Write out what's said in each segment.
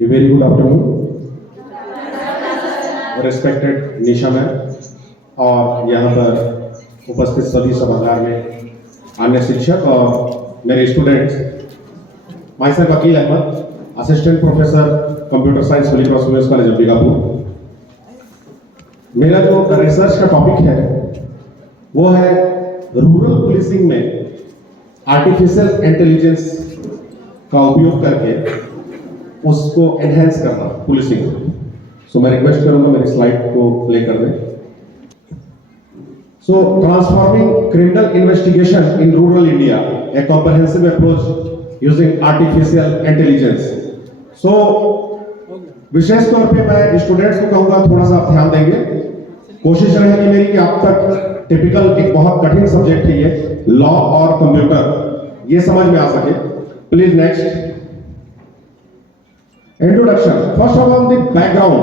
A very good afternoon, respected Nisha ma'am और यहाँ पर उपस्थित सभी सभागार में अन्य शिक्षक और मेरे students. Myself Vakil Ahmad, assistant professor computer science Holy Cross women's college Bikapur. मेरा जो रिसर्च का टॉपिक है वो है रूरल पुलिसिंग में आर्टिफिशियल इंटेलिजेंस का उपयोग करके उसको एनहेंस करना पुलिसिंग। सो मैं रिक्वेस्ट करूंगा मेरी स्लाइड को प्ले कर दें। So transforming criminal investigation in rural India, a comprehensive approach using artificial intelligence. So विशेष तौर पे मैं स्टूडेंट्स को कहूंगा थोड़ा सा ध्यान देंगे। कोशिश रहेगी मेरी कि आप तक टिपिकल एक बहुत कठिन सब्जेक्ट है ये लॉ और कंप्यूटर, ये समझ में आ सके। Please next. Introduction. First of all the background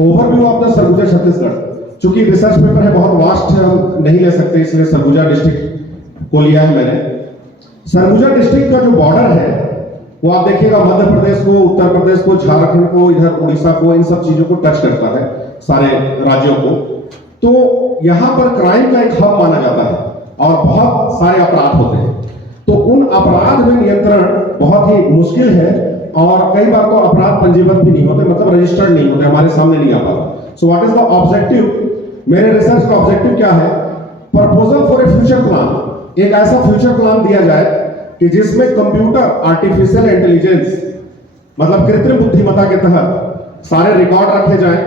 overview of the Surguja Chhattisgarh. चूंकि रिसर्च पेपर है बहुत वास्ट है, हम नहीं ले सकते, इसलिए सरगुजा डिस्ट्रिक्ट को लिया है मैंने। सरगुजा डिस्ट्रिक्ट का जो बॉर्डर है वो आप देखिएगा मध्य प्रदेश को, उत्तर प्रदेश को, झारखंड को, इधर उड़ीसा को, इन सब चीजों को टच करता है, सारे राज्यों को। तो यहाँ पर क्राइम का एक हब माना जाता है और बहुत सारे अपराध होते हैं। तो उन अपराध में नियंत्रण बहुत ही मुश्किल है और कई बार तो अपराध पंजीबद्ध भी नहीं होते, मतलब रजिस्टर्ड नहीं होते, हमारे सामने नहीं आ पाता। So what is the objective? मेरे रिसर्च का ऑब्जेक्टिव क्या है? Proposal for a future plan. एक ऐसा फ्यूचर प्लान दिया जाए कि जिसमें कंप्यूटर आर्टिफिशियल इंटेलिजेंस मतलब कृत्रिम बुद्धिमत्ता के तहत सारे रिकॉर्ड रखे जाएं,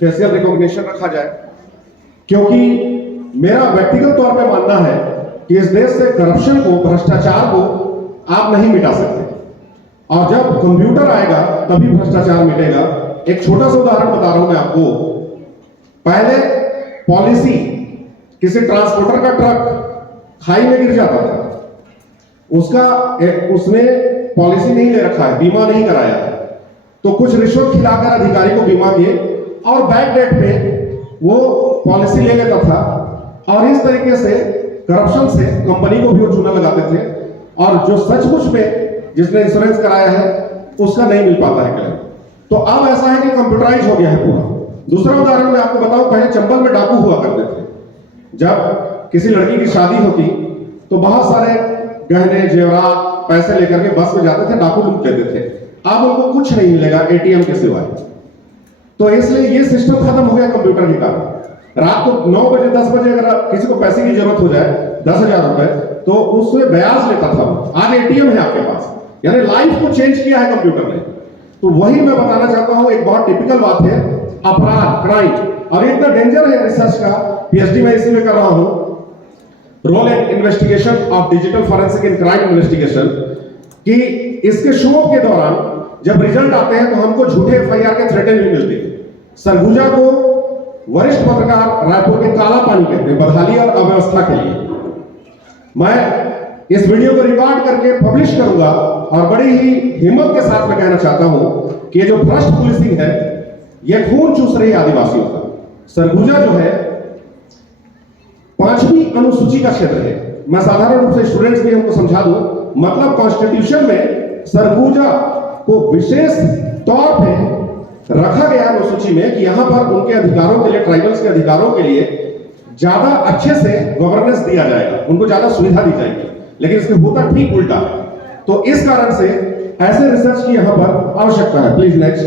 फेशियल रिकॉग्निशन रखा जाए। क्योंकि मेरा व्यक्तिगत तौर पे मानना है कि इस देश से करप्शन को, भ्रष्टाचार को आप नहीं मिटा सकते, और जब कंप्यूटर आएगा तभी भ्रष्टाचार मिटेगा। एक छोटा सा उदाहरण बता रहा हूं मैं आपको। पहले पॉलिसी, किसी ट्रांसपोर्टर का ट्रक खाई में गिर जाता था, उसने पॉलिसी नहीं ले रखा है, बीमा नहीं कराया है, तो कुछ रिश्वत खिलाकर अधिकारी को बीमा दिए और बैक डेट पे वो पॉलिसी ले लेता था, और इस तरीके से करप्शन से कंपनी को भी वो चूना लगाते थे, और जो सचमुच में जिसने इंश्योरेंस कराया है उसका नहीं मिल पाता है क्लेम। तो अब ऐसा है कि कंप्यूटराइज हो गया है पूरा। दूसरा उदाहरण मैं आपको बताऊं, पहले चंबल में डाकू हुआ करते थे। जब किसी लड़की की शादी होती तो बहुत सारे गहने, जेवरात, पैसे लेकर के बस में जाते थे, डाकू लूट लेते थे। अब उनको कुछ नहीं मिलेगा एटीएम के सिवाय। तो इसलिए ये सिस्टम खत्म हो गया कंप्यूटर के कारण। रात को 9 बजे 10 बजे अगर किसी को पैसे की जरूरत हो जाए 10,000 रुपए, तो उससे ब्याज लेता था। आज एटीएम है आपके पास, यानी लाइफ को चेंज किया है कंप्यूटर ने। तो वही मैं बताना चाहता हूं, एक बहुत टिपिकल बात है अपराध, क्राइम, और इतना डेंजर है रिसर्च का। पीएचडी मैं इसी में कर रहा हूं, role and investigation of digital forensic in crime investigation, कि इसके शोध के दौरान जब रिजल्ट आते हैं तो हमको झूठे एफआईआर के थ्रेटेन भी मिलते हैं। सरगुजा को वरिष्ठ पत्रकार रायपुर के काला पानी कहते हैं बदहाली और अव्यवस्था के लिए। मैं इस वीडियो को रिकॉर्ड करके पब्लिश करूंगा और बड़ी ही हिम्मत के साथ मैं कहना चाहता हूं कि ये जो भ्रष्ट पुलिसिंग है ये खून चूस रही है आदिवासियों का। सरगुजा जो है 5वीं अनुसूची का क्षेत्र है। मैं साधारण रूप से स्टूडेंट्स भी हमको समझा दूं, मतलब कॉन्स्टिट्यूशन में सरगुजा को विशेष तौर पे रखा गया अनुसूची में कि यहां पर उनके अधिकारों के लिए, ट्राइबल्स के अधिकारों के लिए ज्यादा अच्छे से गवर्नेंस दिया जाएगा, उनको ज्यादा सुविधा दी जाएगी। लेकिन इसमें होता ठीक उल्टा। तो इस कारण से ऐसे रिसर्च की यहां पर आवश्यकता है। Please next.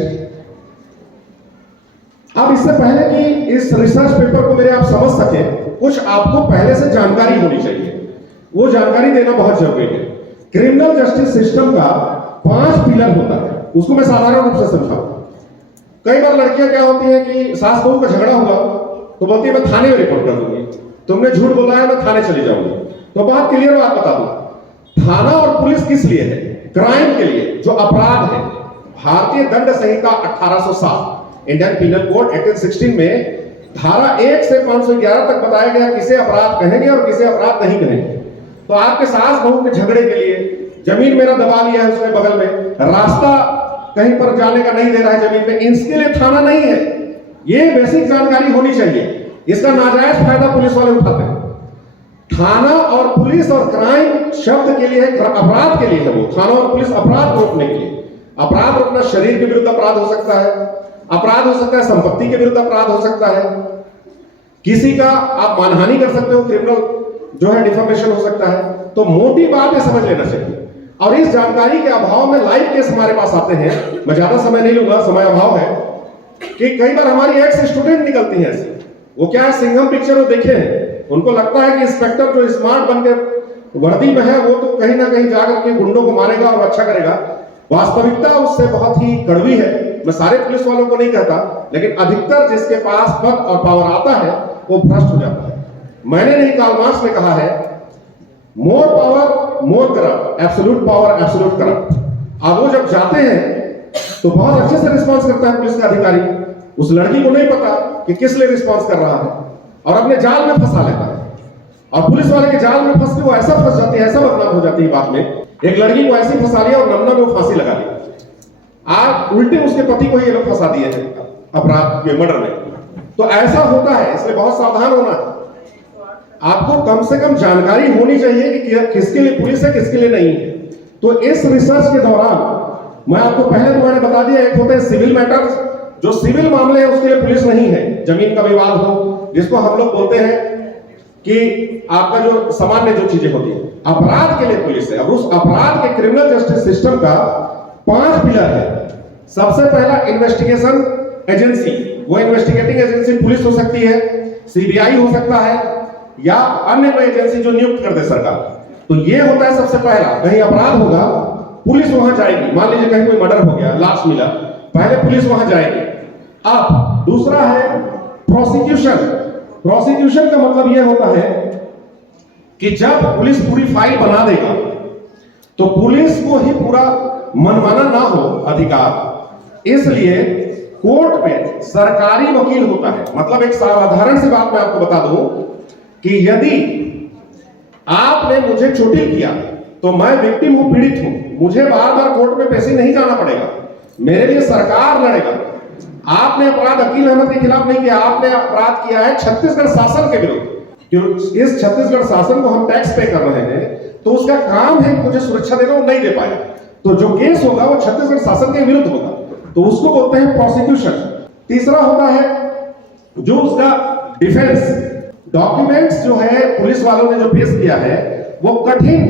अब इससे पहले कि इस रिसर्च पेपर को मेरे आप समझ सके, कुछ आपको पहले से जानकारी होनी चाहिए, वो जानकारी देना बहुत जरूरी है। क्रिमिनल जस्टिस सिस्टम का 5 पिलर होता है, उसको मैं साधारण रूप से समझाऊं। कई बार लड़कियां क्या होती है कि सास बहू का झगड़ा हुआ तो बोलती है मैं थाने में रिपोर्ट कर दूंगी, तुमने झूठ बोला है मैं थाने चली जाऊंगी। तो बहुत क्लियर बात बता दूं, थाना और पुलिस किस लिए है? क्राइम के लिए, जो अपराध है। भारतीय दंड संहिता 1807 इंडियन पिनल कोड 1816 में धारा 1 से 511 तक बताया गया किसे अपराध कहेंगे और किसे अपराध नहीं कहेंगे। तो आपके सास बहू के झगड़े के लिए जमीन मेरा दबा लिया है उसने बगल में, रास्ता कहीं पर जाने का नहीं दे रहा है जमीन में, इसके लिए थाना नहीं है। ये बेसिक जानकारी होनी चाहिए। इसका नाजायज फायदा पुलिस वाले उठाते हैं। थाना और पुलिस और क्राइम शब्द के लिए, अपराध के लिए है वो। थाना और पुलिस अपराध रोकने के लिए, अपराध अपना शरीर के विरुद्ध अपराध हो सकता है, अपराध हो सकता है संपत्ति के विरुद्ध अपराध हो सकता है, किसी का आप मानहानि कर सकते हो, क्रिमिनल जो है डिफेमेशन हो सकता है। तो मोटी बात है, समझ लेना चाहिए। और इस जानकारी के अभाव में लाइव केस हमारे पास आते हैं, मैं ज्यादा समय नहीं लूंगा, समय अभाव है, कि कई बार हमारी एक्स स्टूडेंट निकलती हैं ऐसी। वो क्या है, सिंघम पिक्चर वो देखे हैं, उनको लगता है कि इंस्पेक्टर जो स्मार्ट बनकर वर्दी में है वो तो कहीं ना कहीं जाकर के गुंडों को मारेगा और अच्छा करेगा। वास्तविकता उससे बहुत ही कड़वी है। मैं सारे पुलिस वालों को नहीं कहता, लेकिन अधिकतर जिसके पास पद और पावर आता है वो भ्रष्ट हो जाता है। मैंने नहीं, कार्ल मार्क्स ने कहा है, more power more corrupt, absolute power absolute corrupt. अब वो जब जाते हैं तो बहुत अच्छे से रिस्पॉन्स करता है पुलिस का अधिकारी, उस लड़की को नहीं पता कि किस लिए रिस्पॉन्स कर रहा है, और अपने जाल में फंसा लेता है। और पुलिस वाले के जाल में फंस के वो ऐसा फंस जाती है, ऐसा बदनाम हो जाती है बाद में। एक लड़की को ऐसी फंसा लिया और नमना में वो फांसी लगा ली। आज उल्टे उसके पति को ये लोग फंसा दिए हैं अपराध के मर्डर में। तो ऐसा होता है, इसलिए बहुत सावधान होना है। आपको कम से कम जानकारी होनी चाहिए कि किसके लिए पुलिस है, किसके लिए नहीं है। तो इस रिसर्च के दौरान मैं आपको पहले तो मैंने बता दिया, एक होते हैं सिविल मैटर्स, जो सिविल मामले हैं उसके लिए पुलिस नहीं है। जमीन का विवाद हो, जिसको हम लोग बोलते हैं कि आपका जो सामान्य जो चीजें होती है, अपराध के लिए पुलिस है। और उस अपराध के क्रिमिनल जस्टिस सिस्टम का 5 पिलर है। सबसे पहला इन्वेस्टिगेशन एजेंसी, वो इन्वेस्टिगेटिंग एजेंसी पुलिस हो सकती है, सीबीआई हो सकता है, या अन्य कोई एजेंसी जो नियुक्त कर दे सरकार। तो ये होता है सबसे पहला, कहीं अपराध होगा पुलिस वहां जाएगी। मान लीजिए कहीं कोई मर्डर हो गया, लाश मिला, पहले पुलिस वहां जाएगी। अब दूसरा है प्रोसिक्यूशन। प्रोसिक्यूशन का मतलब यह होता है कि जब पुलिस पूरी फाइल बना देगा तो पुलिस को ही पूरा मनमाना ना हो अधिकार, इसलिए कोर्ट में सरकारी वकील होता है। मतलब एक साधारण सी बात मैं आपको बता दूं कि यदि आपने मुझे चोटिल किया तो मैं विक्टिम हूं, पीड़ित हूं, मुझे बार बार कोर्ट में पेशी नहीं जाना पड़ेगा, मेरे लिए सरकार लड़ेगा। आपने अपराध अकील अहमद के खिलाफ नहीं किया, आपने अपराध किया है छत्तीसगढ़ शासन के विरुद्ध। इस छत्तीसगढ़ शासन को हम टैक्स पे कर रहे हैं, तो उसका काम है मुझे सुरक्षा देना, वो नहीं दे पाया, तो जो केस होगा वो छत्तीसगढ़ शासन के विरुद्ध होगा, तो उसको बोलते हैं प्रोसिक्यूशन। तीसरा होता है जो उसका डिफेंस। डॉक्यूमेंट्स जो है पुलिस वालों ने जो पेश किया है वो कठिन,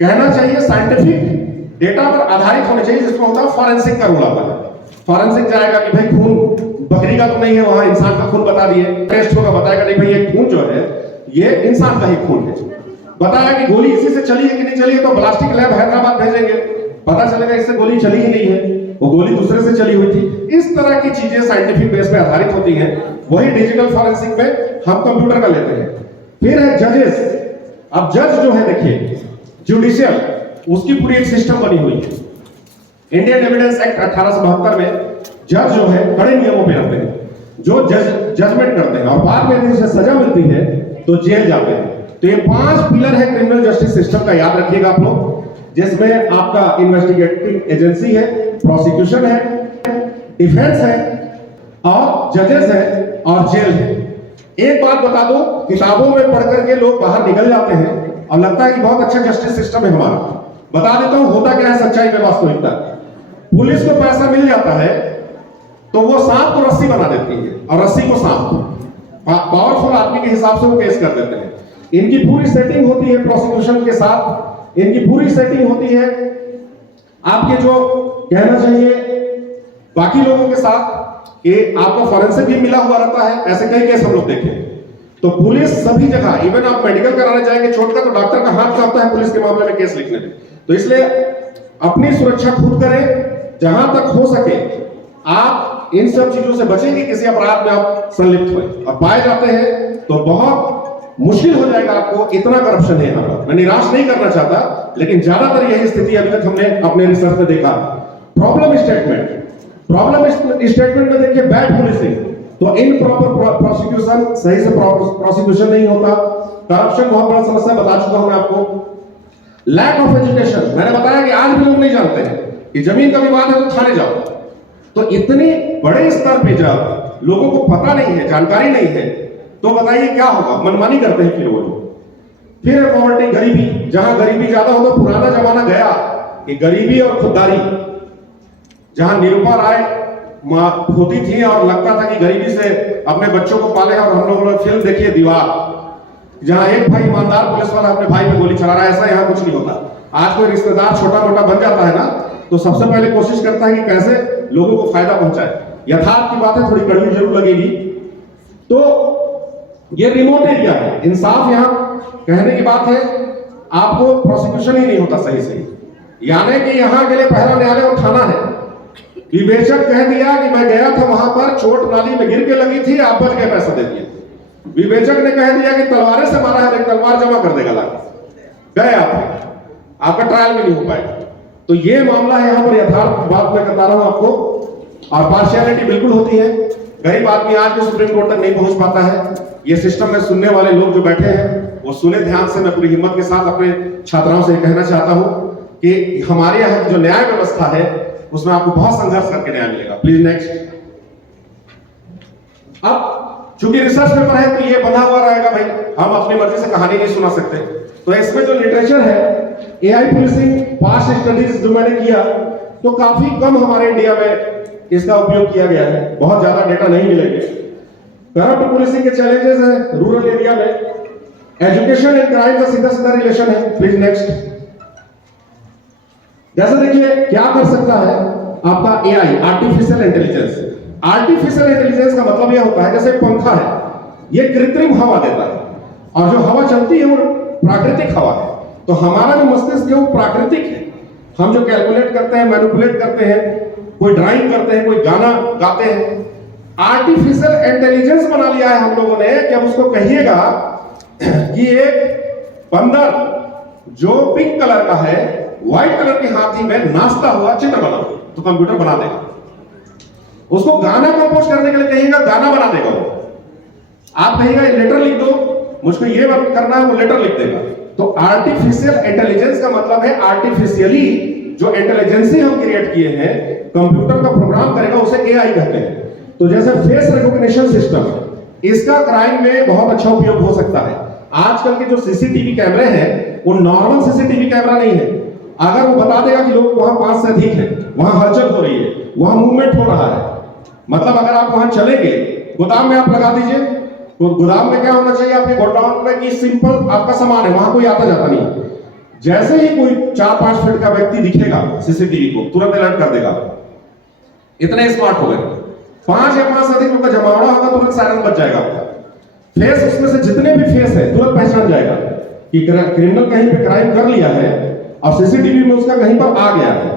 कहना चाहिए साइंटिफिक डेटा पर आधारित होने चाहिए, जिसमें होता है फॉरेंसिक का रूल आता है। फॉरेंसिक जाएगा कि भाई खून बकरी का तो नहीं है, वहां इंसान का खून बता दिए, टेस्ट होगा बताएगा नहीं भाई ये खून जो है ये इंसान का ही खून है, बताया कि गोली इसी से चली है कि नहीं चली है, तो ब्लास्टिक लैब हैदराबाद भेजेंगे, पता चलेगा इससे गोली चली ही नहीं है, वो गोली दूसरे से चली हुई थी। इस तरह की चीजें साइंटिफिक बेस पे आधारित होती हैं, वही डिजिटल फॉरेंसिक में हम कंप्यूटर का लेते हैं। फिर है जजेस। अब जज जो है देखिए जुडिशियल, उसकी पूरी एक सिस्टम बनी हुई है। इंडियन एविडेंस एक्ट 1872 में जज जो है कड़े नियमों पे रहते हैं, जो जजमेंट करते हैं, और बाद में यदि उसे सजा मिलती है तो जेल जाते हैं। तो ये 5 पिलर है क्रिमिनल जस्टिस सिस्टम का, याद रखिएगा आप लोग, जिसमें आपका इन्वेस्टिगेटिंग एजेंसी है, प्रोसिक्यूशन है, डिफेंस है, और जजेस है, और जेल है। एक बात बता दो, किताबों में पढ़ करके लोग बाहर निकल जाते हैं और लगता है कि बहुत अच्छा जस्टिस सिस्टम है हमारा। बता देता हूं होता क्या है सच्चाई में, वास्तविकता। पुलिस को पैसा मिल जाता है तो वो सांप को रस्सी बना देती है और रस्सी को सांप, पावरफुल आदमी के हिसाब से वो केस कर देते हैं। इनकी पूरी सेटिंग होती है प्रोसिक्यूशन के साथ, इनकी पूरी सेटिंग होती है आपके जो कहना चाहिए बाकी लोगों के साथ, कि आपका फॉरेंसिक भी मिला हुआ रहता है। ऐसे कई केस हम लोग देखे। तो पुलिस सभी जगह, इवन आप मेडिकल कराने जाएंगे छोड़कर तो डॉक्टर का हाथ कांपता है पुलिस के मामले में केस लिखने में। तो इसलिए अपनी सुरक्षा खुद करें, जहां तक हो सके आप इन सब चीजों से बचें कि किसी अपराध में आप संलिप्त हुए और पाए जाते हैं तो बहुत मुश्किल हो जाएगा आपको। इतना करप्शन है यहाँ पर, मैं निराश नहीं करना चाहता, लेकिन ज्यादातर यही स्थिति अभी तक हमने अपने रिसर्च में देखा। प्रॉब्लम स्टेटमेंट में देखिए बैड पुलिसिंग, तो इनप्रॉपर प्रोसिक्यूशन, सही से प्रोसिक्यूशन नहीं होता, करप्शन बहुत बड़ा समस्या बता चुका हूं मैं आपको। लैक ऑफ एजुकेशन, मैंने बताया कि आज भी लोग नहीं जानते हैं कि जमीन का विवाद है तो थाने जाओ। तो इतने बड़े स्तर पे जब लोगों को पता नहीं है, जानकारी नहीं है, तो बताइए क्या होगा, मनमानी करते हैं फिर वो लोग। फिर है पॉवर्टी, गरीबी, जहां गरीबी ज्यादा हो तो पुराना जमाना गया, कि गरीबी और खुददारी, जहां निरुपा राय होती थी और लगता था कि गरीबी से अपने बच्चों को पाले, और हम लोगों ने फिल्म देखी है दीवार, जहां एक भाई ईमानदार पुलिस वाला अपने भाई पे गोली चला रहा है, ऐसा यहाँ कुछ नहीं होता। आज कोई रिश्तेदार छोटा मोटा बन जाता है ना, तो सबसे पहले कोशिश करता है कि कैसे लोगों को फायदा पहुंचाए। यथार्थ की बातें थोड़ी कड़वी जरूर लगेगी। तो ये रिमोट एरिया है, इंसाफ यहाँ कहने की बात है, आपको प्रोसिक्यूशन ही नहीं होता सही से, यानी कि यहाँ के लिए पहला न्यायालय और थाना है। विवेचक कह दिया कि मैं गया था वहां पर, चोट नाली में गिर के लगी थी, आप बच गए, पैसा दे दिए। विवेचक ने कह दिया कि तलवारें से मारा है, तलवार जमा कर देगा, गए आपका ट्रायल में नहीं हो पाएगा। तो ये मामला है, यहाँ पर यथार्थ बात मैं बता रहा हूं आपको, और पार्शियलिटी बिल्कुल होती है। गरीब आदमी आज भी सुप्रीम कोर्ट तक नहीं पहुंच पाता है। ये सिस्टम में सुनने वाले लोग जो बैठे हैं वो सुने ध्यान से। मैं पूरी हिम्मत के साथ अपने छात्राओं से कहना चाहता हूं कि हमारे यहाँ की जो न्याय व्यवस्था है उसमें आपको बहुत संघर्ष करके न्याय मिलेगा। Please next. अब चूंकि रिसर्च पेपर है तो ये बंधा हुआ रहेगा भाई, हम अपनी मर्जी से कहानी नहीं सुना सकते। तो इसमें जो लिटरेचर है, एआई पुलिसिंग पास्ट स्टडीज जो मैंने किया, तो काफी कम हमारे इंडिया में इसका उपयोग किया गया है, बहुत ज्यादा डेटा नहीं मिलेंगे। करप्ट पुलिसिंग के चैलेंजेस है रूरल एरिया में, एजुकेशन एंड क्राइम का सीधा सीधा रिलेशन है। Please next. जैसे देखिए क्या कर सकता है आपका AI, artificial intelligence. Artificial intelligence का मतलब यह होता है जैसे पंखा है, यह कृत्रिम हवा देता है, और जो हवा चलती है वो प्राकृतिक हवा है। तो हमारा जो मस्तिष्क है वो प्राकृतिक है। हम जो कैलकुलेट करते हैं, मैनिपुलेट करते हैं, कोई ड्राइंग करते हैं, कोई गाना गाते हैं, आर्टिफिशियल इंटेलिजेंस बना लिया है हम लोगों ने कि अब उसको कहिएगा कि एक बंदर जो पिंक कलर का है, व्हाइट कलर की हाथी में नाचता हुआ चित्र बनाओ, तो कंप्यूटर बना देगा। उसको गाना कंपोज करने के लिए कहिएगा, गाना बना देगा वो। आप कहिएगा लेटर लिख दो, मुझको ये करना है, वो लेटर लिख देगा। तो आर्टिफिशियल इंटेलिजेंस का मतलब है आर्टिफिशियली जो इंटेलिजेंसी हम क्रिएट किए हैं, कंप्यूटर का प्रोग्राम करेगा, उसे एआई कहते हैं। तो जैसे फेस रिकॉग्निशन सिस्टम, इसका क्राइम में बहुत अच्छा उपयोग हो सकता है। आजकल के जो सीसीटीवी कैमरे हैं वो नॉर्मल सीसीटीवी कैमरा नहीं है। अगर वो बता देगा कि लोग वहां 5 से अधिक हैं, वहां हलचल हो रही है, वहां मूवमेंट हो रहा है, मतलब अगर आप वहां चलेंगे, गोदाम में आप लगा दीजिए, तो गोदाम में क्या होना चाहिए आपके गोडाउन में कि सिंपल आपका सामान है, वहां कोई आता जाता नहीं। जैसे ही कोई 4-5 फीट का व्यक्ति दिखेगा सीसीटीवी को तुरंत अलर्ट कर देगा। इतने स्मार्ट हो गए। 5 या 5 से अधिक लोग का जमावड़ा होगा, तुरंत सायरन बच जाएगा। फेस उसमें से जितने भी फेस है तुरंत पहचान जाएगा कि क्रिमिनल कहीं पे क्राइम कर लिया है और सीसीटीवी में उसका कहीं पर आ गया है,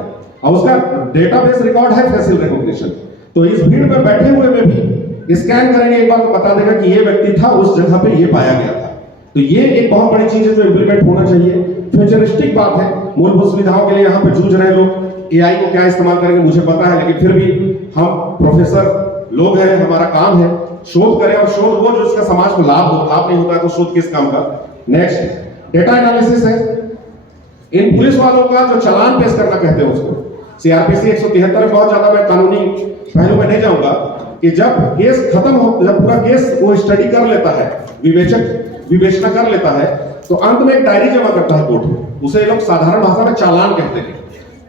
और उसका डेटाबेस रिकॉर्ड है फेशियल रिकॉग्निशन। तो इस भीड़ में बैठे हुए में भी स्कैन करेंगे एक बार तो बता देगा कि ये व्यक्ति था, उस जगह पे ये पाया गया था। तो ये एक बहुत बड़ी चीज है जो इंप्लीमेंट होना चाहिए। फ्यूचरिस्टिक बात है, मूलभूत सुविधाओं के लिए यहाँ पे जूझ रहे लोग, एआई को क्या इस्तेमाल करेंगे मुझे पता है, लेकिन फिर भी हम प्रोफेसर लोग हैं, हमारा काम है शोध करें, और शोध वो जो इसका समाज को लाभ हो। लाभ नहीं होता है तो शोध किस काम का। नेक्स्ट डेटा एनालिसिस है। इन पुलिस वालों का जो चालान पेश करना कहते हैं उसको, सीआरपीसी 173 में बहुत ज्यादा मैं कानूनी पहलू में नहीं जाऊंगा, कि जब केस खत्म हो, जब पूरा केस वो स्टडी कर लेता है, विवेचक विवेचना कर लेता है, तो अंत में एक डायरी जमा करता है कोर्ट में, उसे लोग साधारण भाषा में चालान कहते हैं।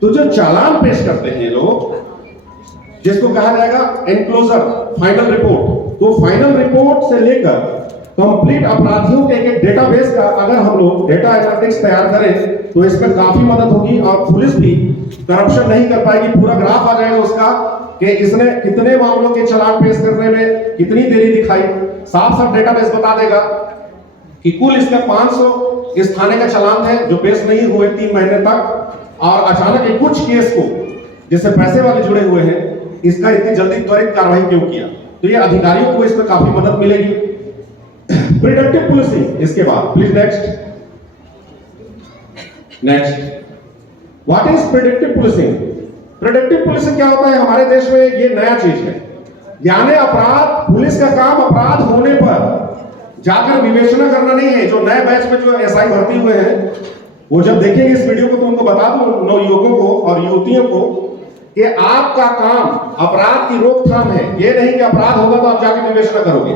तो जो चालान पेश करते हैं ये लोग, जिसको कहा जाएगा एनक्लोजर, फाइनल रिपोर्ट, तो फाइनल रिपोर्ट से लेकर कंप्लीट अपराधियों के एक डेटाबेस का अगर हम लोग डेटा एनालिटिक्स तैयार करें तो इसमें काफी मदद होगी, और पुलिस भी करप्शन नहीं कर पाएगी। पूरा ग्राफ आ जाएगा उसका कि इसने कितने मामलों के चालान पेश करने में कितनी देरी दिखाई, साफ साफ डेटाबेस बता देगा कि कुल इसका 500 इस थाने का चालान है जो पेश नहीं हुए 3 महीने तक, और अचानक एक कुछ केस को जिससे पैसे वाले जुड़े हुए हैं, इसका इतनी जल्दी त्वरित कार्रवाई क्यों किया। तो ये अधिकारियों को इसमें काफी मदद मिलेगी। प्रिडिक्टिव पुलिसिंग, इसके बाद please next. What is predictive policing? Predictive policing क्या होता है हमारे देश में, ये नया चीज है। यानी अपराध, पुलिस का काम अपराध होने पर जाकर विवेचना करना नहीं है। जो नए बैच में जो एसआई भर्ती हुए हैं वो जब देखेंगे इस वीडियो को तो उनको बता दूं, नवयुवकों को और युवतियों को, कि आपका काम अपराध की रोकथाम है। ये नहीं कि अपराध होगा तो आप जाके विवेचना करोगे।